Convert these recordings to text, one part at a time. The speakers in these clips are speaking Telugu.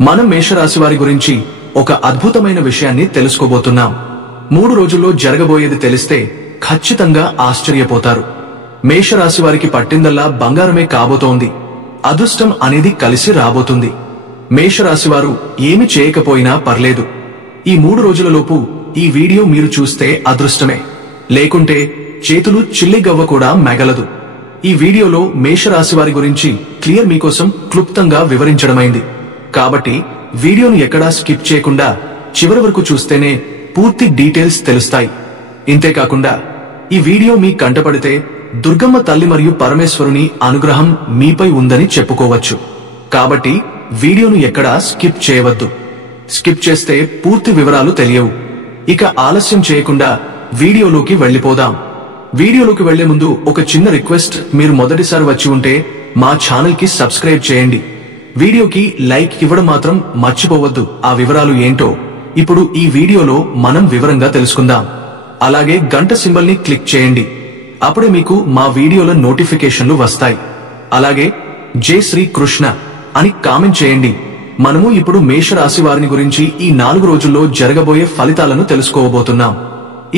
మనం మేషరాశి వారి గురించి ఒక అద్భుతమైన విషయాన్ని తెలుసుకోబోతున్నాం. 3 రోజుల్లో జరగబోయేది తెలిస్తే ఖచ్చితంగా ఆశ్చర్యపోతారు. మేషరాశి వారికి పట్టిందల్లా బంగారమే కాబోతోంది. అదృష్టం అనేది కలిసి రాబోతుంది. మేషరాశి వారు ఏమి చేయకపోయినా పర్లేదు. ఈ 3 రోజులలోపు ఈ వీడియో మీరు చూస్తే అదృష్టమే, లేకుంటే చేతులు చిల్లిగవ్వ కూడా మెగలదు. ఈ వీడియోలో మేషరాశి వారి గురించి క్లియర్ మీకోసం క్లుప్తంగా వివరించడమైంది. కాబట్టి వీడియోను ఎక్కడా స్కిప్ చేయకుండా చివరి వరకు చూస్తేనే పూర్తి డీటెయిల్స్ తెలుస్తాయి. ఇంతేకాకుండా ఈ వీడియో మీ కంటపడితే దుర్గమ్మ తల్లి మరియు పరమేశ్వరుని అనుగ్రహం మీపై ఉందని చెప్పుకోవచ్చు. కాబట్టి వీడియోను ఎక్కడా స్కిప్ చేయవద్దు. స్కిప్ చేస్తే పూర్తి వివరాలు తెలియవు. ఇక ఆలస్యం చేయకుండా వీడియోలోకి వెళ్లిపోదాం. వీడియోలోకి వెళ్లే ముందు ఒక చిన్న రిక్వెస్ట్, మీరు మొదటిసారి వచ్చి ఉంటే మా ఛానల్ కి సబ్స్క్రైబ్ చేయండి. వీడియోకి లైక్ ఇవ్వడం మాత్రం మర్చిపోవద్దు. ఆ వివరాలు ఏంటో ఇప్పుడు ఈ వీడియోలో మనం వివరంగా తెలుసుకుందాం. అలాగే గంట సింబల్ ని క్లిక్ చేయండి. అప్పుడే మీకు మా వీడియోల నోటిఫికేషన్లు వస్తాయి. అలాగే జై శ్రీ కృష్ణ అని కామెంట్ చేయండి. మనము ఇప్పుడు మేషరాశి వారిని గురించి ఈ 4 రోజుల్లో జరగబోయే ఫలితాలను తెలుసుకోబోతున్నాం.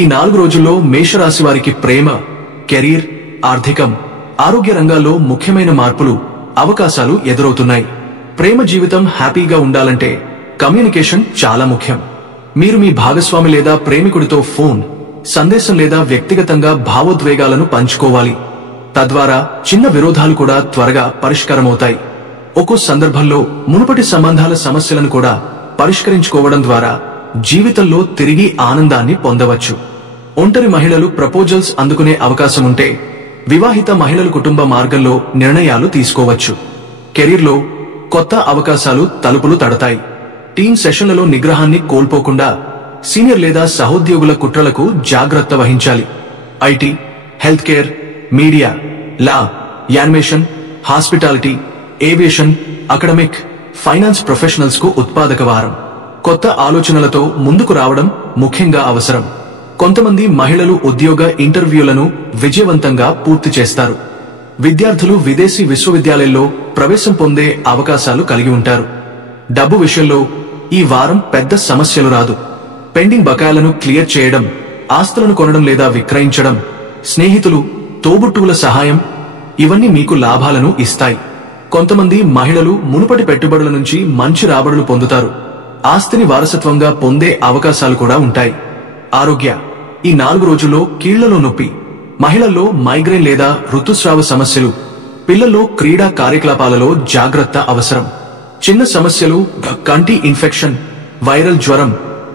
ఈ 4 రోజుల్లో మేషరాశి వారికి ప్రేమ, కెరీర్, ఆర్థికం, ఆరోగ్య రంగాల్లో ముఖ్యమైన మార్పులు, అవకాశాలు ఎదురవుతున్నాయి. ప్రేమ జీవితం హ్యాపీగా ఉండాలంటే కమ్యూనికేషన్ చాలా ముఖ్యం. మీరు మీ భాగస్వామి లేదా ప్రేమికుడితో ఫోన్, సందేశం లేదా వ్యక్తిగతంగా భావోద్వేగాలను పంచుకోవాలి. తద్వారా చిన్న విరోధాలు కూడా త్వరగా పరిష్కారమవుతాయి. ఒక్కో సందర్భంలో మునుపటి సంబంధాల సమస్యలను కూడా పరిష్కరించుకోవడం ద్వారా జీవితంలో తిరిగి ఆనందాన్ని పొందవచ్చు. ఒంటరి మహిళలు ప్రపోజల్స్ అందుకునే అవకాశముంటే వివాహిత మహిళలు కుటుంబ మార్గంలో నిర్ణయాలు తీసుకోవచ్చు. కెరీర్లో కొత్త అవకాశాలు తలుపులు తడతాయి. టీమ్ సెషన్లలో నిగ్రహాన్ని కోల్పోకుండా సీనియర్ లేదా సహోద్యోగుల కుట్రలకు జాగ్రత్త వహించాలి. IT, health care, media, law, animation, hospitality, aviation, academic, finance professionals కు ఉత్పాదక వారం. కొత్త ఆలోచనలతో ముందుకు రావడం ముఖ్యంగా అవసరం. కొంతమంది మహిళలు ఉద్యోగ ఇంటర్వ్యూలను విజయవంతంగా పూర్తి చేస్తారు. విద్యార్థులు విదేశీ విశ్వవిద్యాలయాల్లో ప్రవేశం పొందే అవకాశాలు కలిగి ఉంటారు. డబ్బు విషయంలో ఈ వారం పెద్ద సమస్యలు రాదు. పెండింగ్ బకాయిలను క్లియర్ చేయడం, ఆస్తులను కొనడం లేదా విక్రయించడం, స్నేహితులు, తోబుట్టువుల సహాయం, ఇవన్నీ మీకు లాభాలను ఇస్తాయి. కొంతమంది మహిళలు మునుపటి పెట్టుబడుల నుంచి మంచి రాబడులు పొందుతారు. ఆస్తిని వారసత్వంగా పొందే అవకాశాలు కూడా ఉంటాయి. ఆరోగ్య ఈ 4 రోజుల్లో కీళ్లలో నొప్పి, మహిళల్లో మైగ్రేన్ లేదా ఋతుస్రావ సమస్యలు, పిల్లల్లో క్రీడా కార్యకలాపాలలో జాగ్రత్త అవసరం. చిన్న సమస్యలు, కంటి ఇన్ఫెక్షన్, వైరల్ జ్వరం,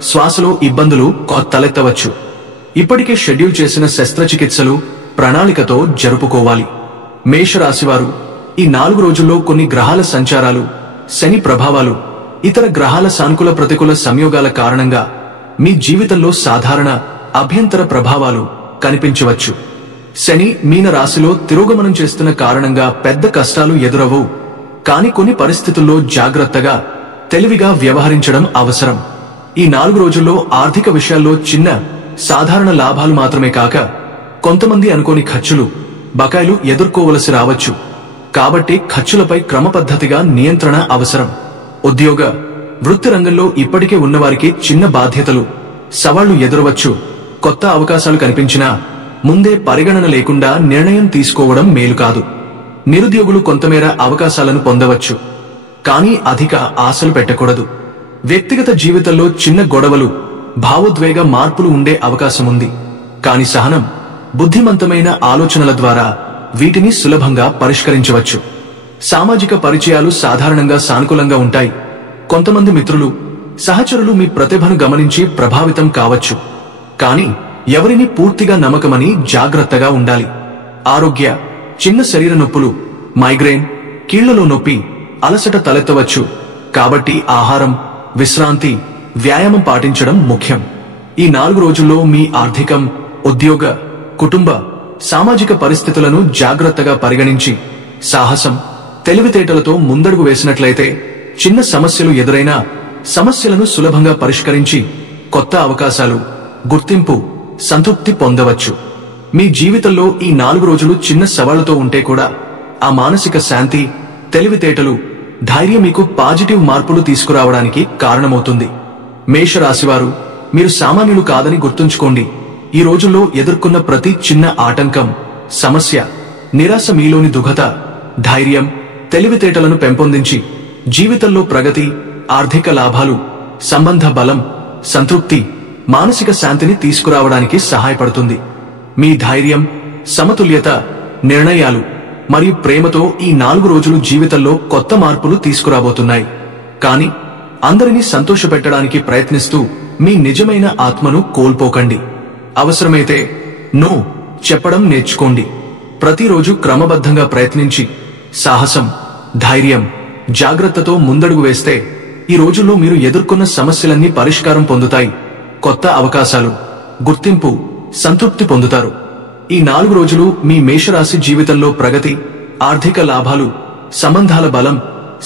శ్వాసలో ఇబ్బందులు తలెత్తవచ్చు. ఇప్పటికే షెడ్యూల్ చేసిన శస్త్రచికిత్సలు ప్రణాళికతో జరుపుకోవాలి. మేషరాశివారు ఈ 4 రోజుల్లో కొన్ని గ్రహాల సంచారాలు, శని ప్రభావాలు, ఇతర గ్రహాల సానుకూల ప్రతికూల సంయోగాల కారణంగా మీ జీవితంలో సాధారణ, అభ్యంతర ప్రభావాలు కనిపించవచ్చు. శని మీన రాశిలో తిరోగమనం చేస్తున్న కారణంగా పెద్ద కష్టాలు ఎదురవు. కాని కొన్ని పరిస్థితుల్లో జాగ్రత్తగా, తెలివిగా వ్యవహరించడం అవసరం. ఈ 4 రోజుల్లో ఆర్థిక విషయాల్లో చిన్న, సాధారణ లాభాలు మాత్రమే కాక కొంతమంది అనుకోని ఖర్చులు, బకాయిలు ఎదుర్కోవలసి రావచ్చు. కాబట్టి ఖర్చులపై క్రమపద్ధతిగా నియంత్రణ అవసరం. ఉద్యోగ, వృత్తి రంగంలో ఇప్పటికే ఉన్నవారికి చిన్న బాధ్యతలు, సవాళ్లు ఎదురవచ్చు. కొత్త అవకాశాలు కనిపించినా ముందే పరిగణన లేకుండా నిర్ణయం తీసుకోవడం మేలు కాదు. నిరుద్యోగులు కొంతమేర అవకాశాలను పొందవచ్చు, కానీ అధిక ఆశలు పెట్టకూడదు. వ్యక్తిగత జీవితంలో చిన్న గొడవలు, భావోద్వేగ మార్పులు ఉండే అవకాశముంది. కాని సహనం, బుద్ధిమంతమైన ఆలోచనల ద్వారా వీటిని సులభంగా పరిష్కరించవచ్చు. సామాజిక పరిచయాలు సాధారణంగా సానుకూలంగా ఉంటాయి. కొంతమంది మిత్రులు, సహచరులు మీ ప్రతిభను గమనించి ప్రభావితం కావచ్చు. కానీ ఎవరిని పూర్తిగా నమ్మకమని జాగ్రత్తగా ఉండాలి. ఆరోగ్య చిన్న శరీర నొప్పులు, మైగ్రేన్, కీళ్లలో నొప్పి, అలసట తలెత్తవచ్చు. కాబట్టి ఆహారం, విశ్రాంతి, వ్యాయామం పాటించడం ముఖ్యం. ఈ 4 రోజుల్లో మీ ఆర్థికం, ఉద్యోగ, కుటుంబ, సామాజిక పరిస్థితులను జాగ్రత్తగా పరిగణించి సాహసం, తెలివితేటలతో ముందడుగు వేసినట్లయితే చిన్న సమస్యలు ఎదురైనా సమస్యలను సులభంగా పరిష్కరించి కొత్త అవకాశాలు, గుర్తింపు, సంతృప్తి పొందవచ్చు. మీ జీవితంలో ఈ 4 రోజులు చిన్న సవాళ్లతో ఉంటే కూడా ఆ మానసిక శాంతి, తెలివితేటలు, ధైర్యం మీకు పాజిటివ్ మార్పులు తీసుకురావడానికి కారణమవుతుంది. మేషరాశివారు, మీరు సామాన్యులు కాదని గుర్తుంచుకోండి. ఈ రోజుల్లో ఎదుర్కొన్న ప్రతి చిన్న ఆటంకం, సమస్య, నిరాశ మీలోని దుఘత, ధైర్యం, తెలివితేటలను పెంపొందించి జీవితంలో ప్రగతి, ఆర్థిక లాభాలు, సంబంధ బలం, సంతృప్తి, మానసిక శాంతిని తీసుకురావడానికి సహాయపడుతుంది. మీ ధైర్యం, సమతుల్యత, నిర్ణయాలు మరియు ప్రేమతో ఈ 4 రోజులు జీవితంలో కొత్త మార్పులు తీసుకురాబోతున్నాయి. కానీ అందరినీ సంతోషపెట్టడానికి ప్రయత్నిస్తూ మీ నిజమైన ఆత్మను కోల్పోకండి. అవసరమైతే నో చెప్పడం నేర్చుకోండి. ప్రతిరోజు క్రమబద్ధంగా ప్రయత్నించి సాహసం, ధైర్యం, జాగ్రత్తతో ముందడుగు వేస్తే ఈ రోజుల్లో మీరు ఎదుర్కొన్న సమస్యలన్నీ పరిష్కారం పొందుతాయి. కొత్త అవకాశాలు, గుర్తింపు, సంతృప్తి పొందుతారు. ఈ 4 రోజులు మీ మేషరాశి జీవితంలో ప్రగతి, ఆర్థిక లాభాలు, సంబంధాల బలం,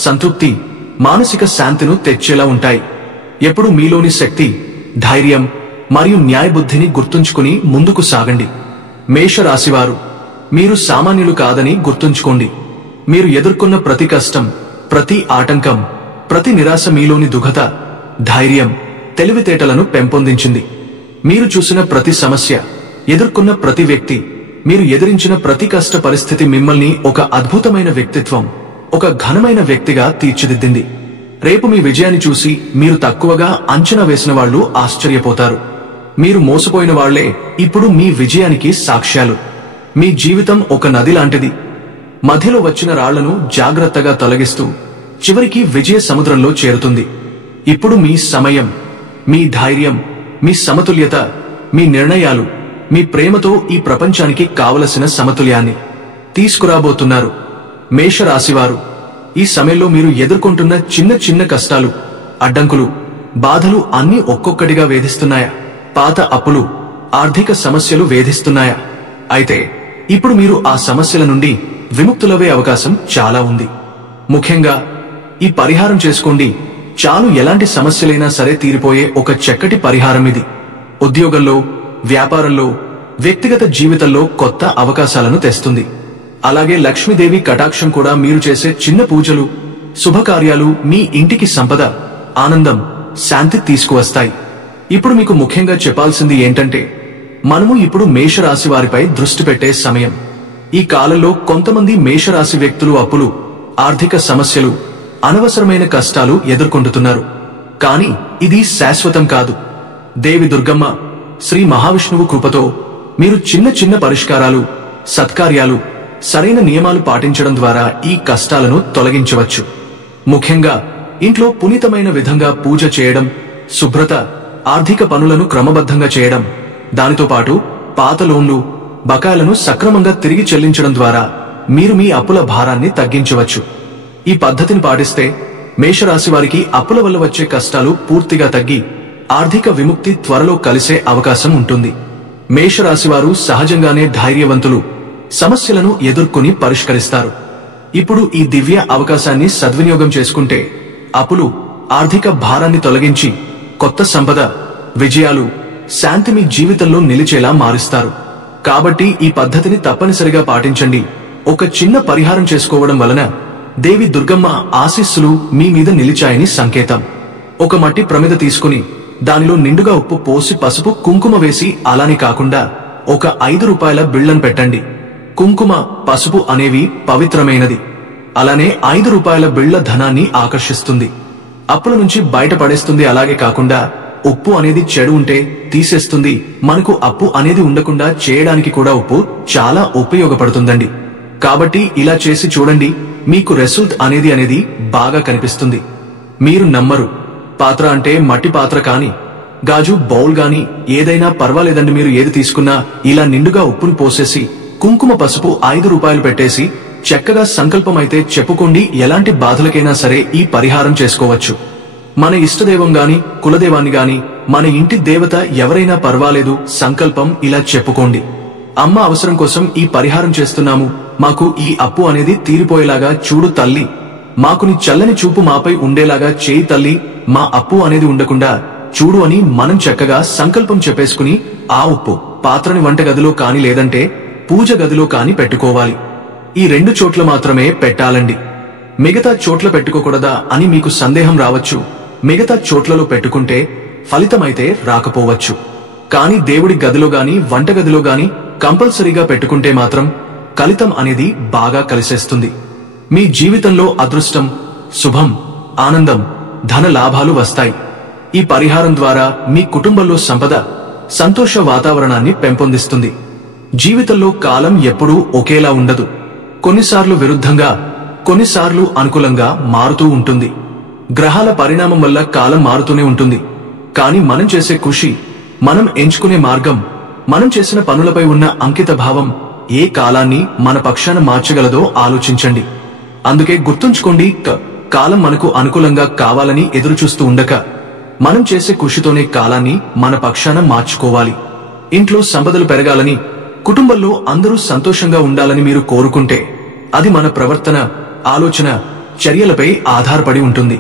సంతృప్తి, మానసిక శాంతిను తెచ్చేలా ఉంటాయి. ఎప్పుడు మీలోని శక్తి, ధైర్యం మరియు న్యాయబుద్ధిని గుర్తుంచుకుని ముందుకు సాగండి. మేషరాశివారు, మీరు సామాన్యులు కాదని గుర్తుంచుకోండి. మీరు ఎదుర్కొన్న ప్రతి కష్టం, ప్రతి ఆటంకం, ప్రతి నిరాశ మీలోని దుఘత, ధైర్యం, తెలివితేటలను పెంపొందించింది. మీరు చూసిన ప్రతి సమస్య, ఎదుర్కొన్న ప్రతి వ్యక్తి, మీరు ఎదిరించిన ప్రతి కష్ట పరిస్థితి మిమ్మల్ని ఒక అద్భుతమైన వ్యక్తిత్వం, ఒక ఘనమైన వ్యక్తిగా తీర్చిదిద్దింది. రేపు మీ విజయాన్ని చూసి మీరు తక్కువగా అంచనా వేసిన వాళ్ళు ఆశ్చర్యపోతారు. మీరు మోసపోయిన వాళ్లే ఇప్పుడు మీ విజయానికి సాక్ష్యాలు. మీ జీవితం ఒక నది లాంటిది. మధ్యలో వచ్చిన రాళ్లను జాగ్రత్తగా తొలగిస్తూ చివరికి విజయ సముద్రంలో చేరుతుంది. ఇప్పుడు మీ సమయం, మీ ధైర్యం, మీ సమతుల్యత, మీ నిర్ణయాలు, మీ ప్రేమతో ఈ ప్రపంచానికి కావలసిన సమతుల్యాన్ని తీసుకురాబోతున్నారు. మేషరాశివారు, ఈ సమయంలో మీరు ఎదుర్కొంటున్న చిన్న చిన్న కష్టాలు, అడ్డంకులు, బాధలు అన్నీ ఒక్కొక్కటిగా వేధిస్తున్నాయా? పాత అప్పులు, ఆర్థిక సమస్యలు వేధిస్తున్నాయా? అయితే ఇప్పుడు మీరు ఆ సమస్యల నుండి విముక్తులవే అవకాశం చాలా ఉంది. ముఖ్యంగా ఈ పరిహారం చేసుకోండి చాలు. ఎలాంటి సమస్యలైనా సరే తీరిపోయే ఒక చక్కటి పరిహారం ఇది. ఉద్యోగంలో, వ్యాపారంలో, వ్యక్తిగత జీవితంలో కొత్త అవకాశాలను తెస్తుంది. అలాగే లక్ష్మీదేవి కటాక్షం కూడా. మీరు చేసే చిన్న పూజలు, శుభకార్యాలు మీ ఇంటికి సంపద, ఆనందం, శాంతి తీసుకువస్తాయి. ఇప్పుడు మీకు ముఖ్యంగా చెప్పాల్సింది ఏంటంటే, మనము ఇప్పుడు మేషరాశి వారిపై దృష్టి పెట్టే సమయం. ఈ కాలంలో కొంతమంది మేషరాశి వ్యక్తులు అప్పులు, ఆర్థిక సమస్యలు, అనవసరమైన కష్టాలు ఎదుర్కొంటున్నారు. కానీ ఇది శాశ్వతం కాదు. దేవి దుర్గమ్మ, శ్రీ మహావిష్ణువు కృపతో మీరు చిన్న చిన్న పరిష్కారాలు, సత్కార్యాలు, సరైన నియమాలు పాటించడం ద్వారా ఈ కష్టాలను తొలగించవచ్చు. ముఖ్యంగా ఇంట్లో పునీతమైన విధంగా పూజ చేయడం, శుభ్రత, ఆర్థిక పనులను క్రమబద్ధంగా చేయడం, దానితో పాటు పాత లోన్లు, బకాయిలను సక్రమంగా తిరిగి చెల్లించడం ద్వారా మీరు మీ అప్పుల భారాన్ని తగ్గించవచ్చు. ఈ పద్ధతిని పాటిస్తే మేషరాశి వారికి అప్పుల వల్ల వచ్చే కష్టాలు పూర్తిగా తగ్గి ఆర్థిక విముక్తి త్వరలో కలిసే అవకాశం ఉంటుంది. మేషరాశివారు సహజంగానే ధైర్యవంతులు, సమస్యలను ఎదుర్కొని పరిష్కరిస్తారు. ఇప్పుడు ఈ దివ్య అవకాశాన్ని సద్వినియోగం చేసుకుంటే అప్పులు, ఆర్థిక భారాన్ని తొలగించి కొత్త సంపద, విజయాలు, శాంతి మీ జీవితంలో నిలిచేలా మారుస్తారు. కాబట్టి ఈ పద్ధతిని తప్పనిసరిగా పాటించండి. ఒక చిన్న పరిహారం చేసుకోవడం వలన దేవి దుర్గమ్మ ఆశీస్సులు మీ మీద నిలిచాయని సంకేతం. ఒక మట్టి ప్రమిద తీసుకుని దానిలో నిండుగా ఉప్పు పోసి పసుపు, కుంకుమ వేసి, అలానే కాకుండా ఒక 5 రూపాయల బిళ్లను పెట్టండి. కుంకుమ, పసుపు అనేవి పవిత్రమైనది. అలానే 5 రూపాయల బిళ్ల ధనాన్ని ఆకర్షిస్తుంది, అప్పుల నుంచి బయటపడేస్తుంది. అలాగే కాకుండా ఉప్పు అనేది చెడు ఉంటే తీసేస్తుంది. మనకు అప్పు అనేది ఉండకుండా చేయడానికి కూడా ఉప్పు చాలా ఉపయోగపడుతుందండి. కాబట్టి ఇలా చేసి చూడండి, మీకు రిజల్ట్ అనేది బాగా కనిపిస్తుంది. మీరు నమ్మరు. పాత్ర అంటే మట్టి పాత్ర కాని, గాజు బౌల్ గాని ఏదైనా పర్వాలేదండి. మీరు ఏది తీసుకున్నా ఇలా నిండుగా ఉప్పును పోసేసి కుంకుమ, పసుపు 5 రూపాయలు పెట్టేసి చక్కగా సంకల్పం అయితే చెప్పుకోండి. ఎలాంటి బాధలకైనా సరే ఈ పరిహారం చేసుకోవచ్చు. మన ఇష్టదైవం గాని, కులదేవాన్ని గాని, మన ఇంటి దేవత ఎవరైనా పర్వాలేదు, సంకల్పం ఇలా చెప్పుకోండి. అమ్మ అవసరం కోసం ఈ పరిహారం చేస్తున్నాము. మాకు ఈ అప్పు అనేది తీరిపోయేలాగా చూడు తల్లి. మాకు నీ చల్లని చూపు మాపై ఉండేలాగా చేయి తల్లి. మా అప్పు అనేది ఉండకుండా చూడు అని మనం చక్కగా సంకల్పం చెప్పేసుకుని ఆ ఉప్పు పాత్రని వంటగదిలో కాని లేదంటే పూజ గదిలో కాని పెట్టుకోవాలి. ఈ 2 చోట్ల మాత్రమే పెట్టాలండి. మిగతా చోట్ల పెట్టుకోకూడదా అని మీకు సందేహం రావచ్చు. మిగతా చోట్లలో పెట్టుకుంటే ఫలితమైతే రాకపోవచ్చు. కానీ దేవుడి గదిలో గాని వంటగదిలో గాని కంపల్సరీగా పెట్టుకుంటే మాత్రం ఫలితం అనేది బాగా కలిసేస్తుంది. మీ జీవితంలో అదృష్టం, శుభం, ఆనందం, ధన లాభాలు వస్తాయి. ఈ పరిహారం ద్వారా మీ కుటుంబంలో సంపద, సంతోష వాతావరణాన్ని పెంపొందిస్తుంది. జీవితంలో కాలం ఎప్పుడూ ఒకేలా ఉండదు. కొన్నిసార్లు విరుద్ధంగా, కొన్నిసార్లు అనుకూలంగా మారుతూ ఉంటుంది. గ్రహాల పరిణామం వల్ల కాలం మారుతూనే ఉంటుంది. కానీ మనం చేసే కృషి, మనం ఎంచుకునే మార్గం, మనం చేసిన పనులపై ఉన్న అంకిత భావం ఏ కాలాన్ని మన పక్షాన మార్చగలదో ఆలోచించండి. అందుకే గుర్తుంచుకోండి, కాలం మనకు అనుకూలంగా కావాలని ఎదురుచూస్తూ ఉండక మనం చేసే కృషితోనే కాలాన్ని మన పక్షాన మార్చుకోవాలి. ఇంట్లో సంపదలు పెరగాలని, కుటుంబంలో అందరూ సంతోషంగా ఉండాలని మీరు కోరుకుంటే అది మన ప్రవర్తన, ఆలోచన, చర్యలపై ఆధారపడి ఉంటుంది.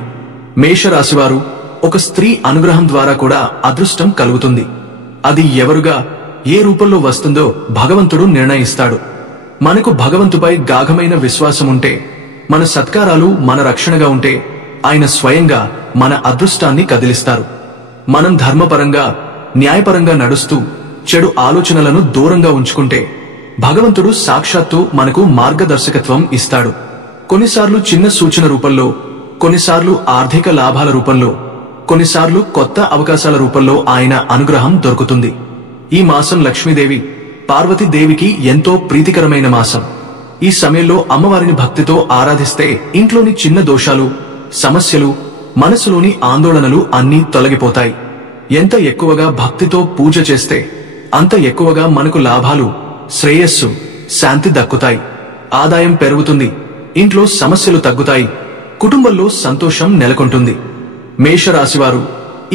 మేషరాశివారు ఒక స్త్రీ అనుగ్రహం ద్వారా కూడా అదృష్టం కలుగుతుంది. అది ఎవరుగా, ఏ రూపంలో వస్తుందో భగవంతుడు నిర్ణయిస్తాడు. మనకు భగవంతుపై గాఢమైన విశ్వాసం ఉంటే, మన సత్కారాలు మన రక్షణగా ఉంటే ఆయన స్వయంగా మన అదృష్టాన్ని కదిలిస్తారు. మనం ధర్మపరంగా, న్యాయపరంగా నడుస్తూ చెడు ఆలోచనలను దూరంగా ఉంచుకుంటే భగవంతుడు సాక్షాత్తు మనకు మార్గదర్శకత్వం ఇస్తాడు. కొన్నిసార్లు చిన్న సూచన రూపంలో, కొన్నిసార్లు ఆర్థిక లాభాల రూపంలో, కొన్నిసార్లు కొత్త అవకాశాల రూపంలో ఆయన అనుగ్రహం దొరుకుతుంది. ఈ మాసం లక్ష్మీదేవి, పార్వతీదేవికి ఎంతో ప్రీతికరమైన మాసం. ఈ సమయంలో అమ్మవారిని భక్తితో ఆరాధిస్తే ఇంట్లోని చిన్న దోషాలు, సమస్యలు, మనసులోని ఆందోళనలు అన్నీ తొలగిపోతాయి. ఎంత ఎక్కువగా భక్తితో పూజ చేస్తే అంత ఎక్కువగా మనకు లాభాలు, శ్రేయస్సు, శాంతి దక్కుతాయి. ఆదాయం పెరుగుతుంది, ఇంట్లో సమస్యలు తగ్గుతాయి, కుటుంబంలో సంతోషం నెలకొంటుంది. మేషరాశివారు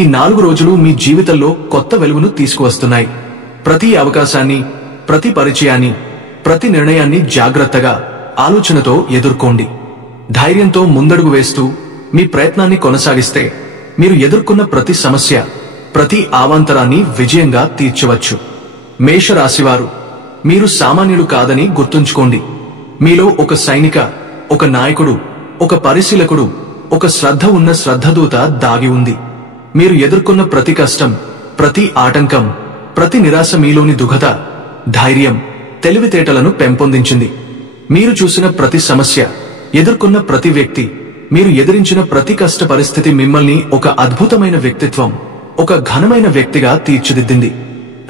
ఈ 4 రోజులు మీ జీవితంలో కొత్త వెలుగును తీసుకువస్తున్నాయి. ప్రతి అవకాశాన్ని, ప్రతి పరిచయాన్ని, ప్రతి నిర్ణయాన్ని జాగ్రత్తగా, ఆలోచనతో ఎదుర్కోండి. ధైర్యంతో ముందడుగు వేస్తూ మీ ప్రయత్నాన్ని కొనసాగిస్తే మీరు ఎదుర్కొన్న ప్రతి సమస్య, ప్రతి అవాంతరాన్ని విజయంగా తీర్చవచ్చు. మేషరాశివారు మీరు సామాన్యులు కాదని గుర్తుంచుకోండి. మీలో ఒక సైనిక, ఒక నాయకుడు, ఒక పరిశీలకుడు, ఒక శ్రద్ధ ఉన్న శ్రద్ధదూత దాగి ఉంది. మీరు ఎదుర్కొన్న ప్రతి కష్టం, ప్రతి ఆటంకం, ప్రతి నిరాశ మీలోని దుఘత, ధైర్యం, తెలివితేటలను పెంపొందించింది. మీరు చూసిన ప్రతి సమస్య, ఎదుర్కొన్న ప్రతి వ్యక్తి, మీరు ఎదిరించిన ప్రతి కష్ట పరిస్థితి మిమ్మల్ని ఒక అద్భుతమైన వ్యక్తిత్వం, ఒక ఘనమైన వ్యక్తిగా తీర్చిదిద్దింది.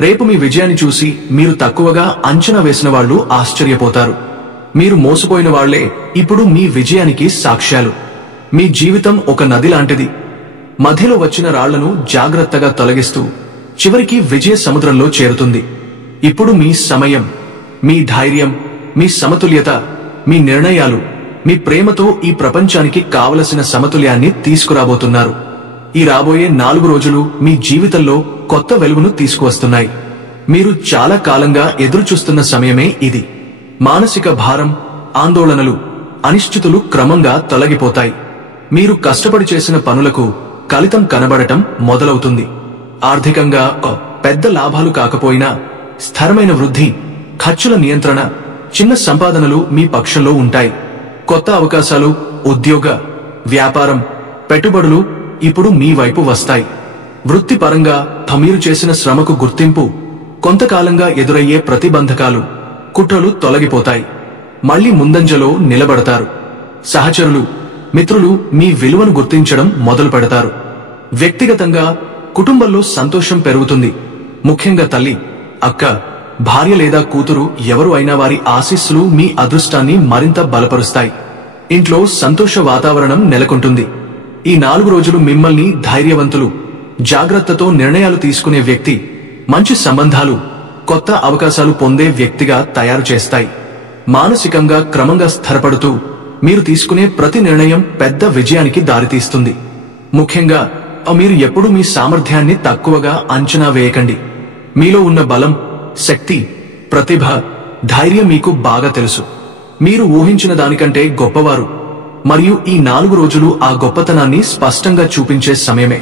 రేపు మీ విజయాన్ని చూసి మీరు తక్కువగా అంచనా వేసిన వాళ్ళు ఆశ్చర్యపోతారు. మీరు మోసపోయిన వాళ్లే ఇప్పుడు మీ విజయానికి సాక్ష్యాలు. మీ జీవితం ఒక నది లాంటిది. మధ్యలో వచ్చిన రాళ్లను జాగ్రత్తగా తొలగిస్తూ చివరికి విజయ సముద్రంలో చేరుతుంది. ఇప్పుడు మీ సమయం, మీ ధైర్యం, మీ సమతుల్యత, మీ నిర్ణయాలు, మీ ప్రేమతో ఈ ప్రపంచానికి కావలసిన సమతుల్యాన్ని తీసుకురాబోతున్నారు. ఈ రాబోయే 4 రోజులు మీ జీవితంలో కొత్త వెలుగును తీసుకువస్తున్నాయి. మీరు చాలా కాలంగా ఎదురుచూస్తున్న సమయమే ఇది. మానసిక భారం, ఆందోళనలు, అనిశ్చితులు క్రమంగా తొలగిపోతాయి. మీరు కష్టపడి చేసిన పనులకు ఫలితం కనబడటం మొదలవుతుంది. ఆర్థికంగా పెద్ద లాభాలు కాకపోయినా స్థిరమైన వృద్ధి, ఖర్చుల నియంత్రణ, చిన్న సంపాదనలు మీ పక్షంలో ఉంటాయి. కొత్త అవకాశాలు, ఉద్యోగ, వ్యాపారం, పెట్టుబడులు ఇప్పుడు మీ వైపు వస్తాయి. వృత్తిపరంగా మీరు చేసిన శ్రమకు గుర్తింపు, కొంతకాలంగా ఎదురయ్యే ప్రతిబంధకాలు, కుట్రలు తొలగిపోతాయి. మళ్లీ ముందంజలో నిలబడతారు. సహచరులు, మిత్రులు మీ విలువను గుర్తించడం మొదలు పెడతారు. వ్యక్తిగతంగా కుటుంబంలో సంతోషం పెరుగుతుంది. ముఖ్యంగా తల్లి, అక్క, భార్య లేదా కూతురు ఎవరు అయినా వారి ఆశీస్సులు మీ అదృష్టాన్ని మరింత బలపరుస్తాయి. ఇంట్లో సంతోష వాతావరణం నెలకొంటుంది. ఈ 4 రోజులు మిమ్మల్ని ధైర్యవంతులు, జాగ్రత్తతో నిర్ణయాలు తీసుకునే వ్యక్తి, మంచి సంబంధాలు, కొత్త అవకాశాలు పొందే వ్యక్తిగా తయారు చేస్తాయి. మానసికంగా క్రమంగా స్థిరపడుతూ మీరు తీసుకునే ప్రతి నిర్ణయం పెద్ద విజయానికి దారితీస్తుంది. ముఖ్యంగా మీరు ఎప్పుడూ మీ సామర్థ్యాన్ని తక్కువగా అంచనా వేయకండి. మీలో ఉన్న బలం, శక్తి, ప్రతిభ, ధైర్యం మీకు బాగా తెలుసు. మీరు ఊహించిన దానికంటే గొప్పవారు. మరియు ఈ 4 రోజులు ఆ గొప్పతనాన్ని స్పష్టంగా చూపించే సమయమే.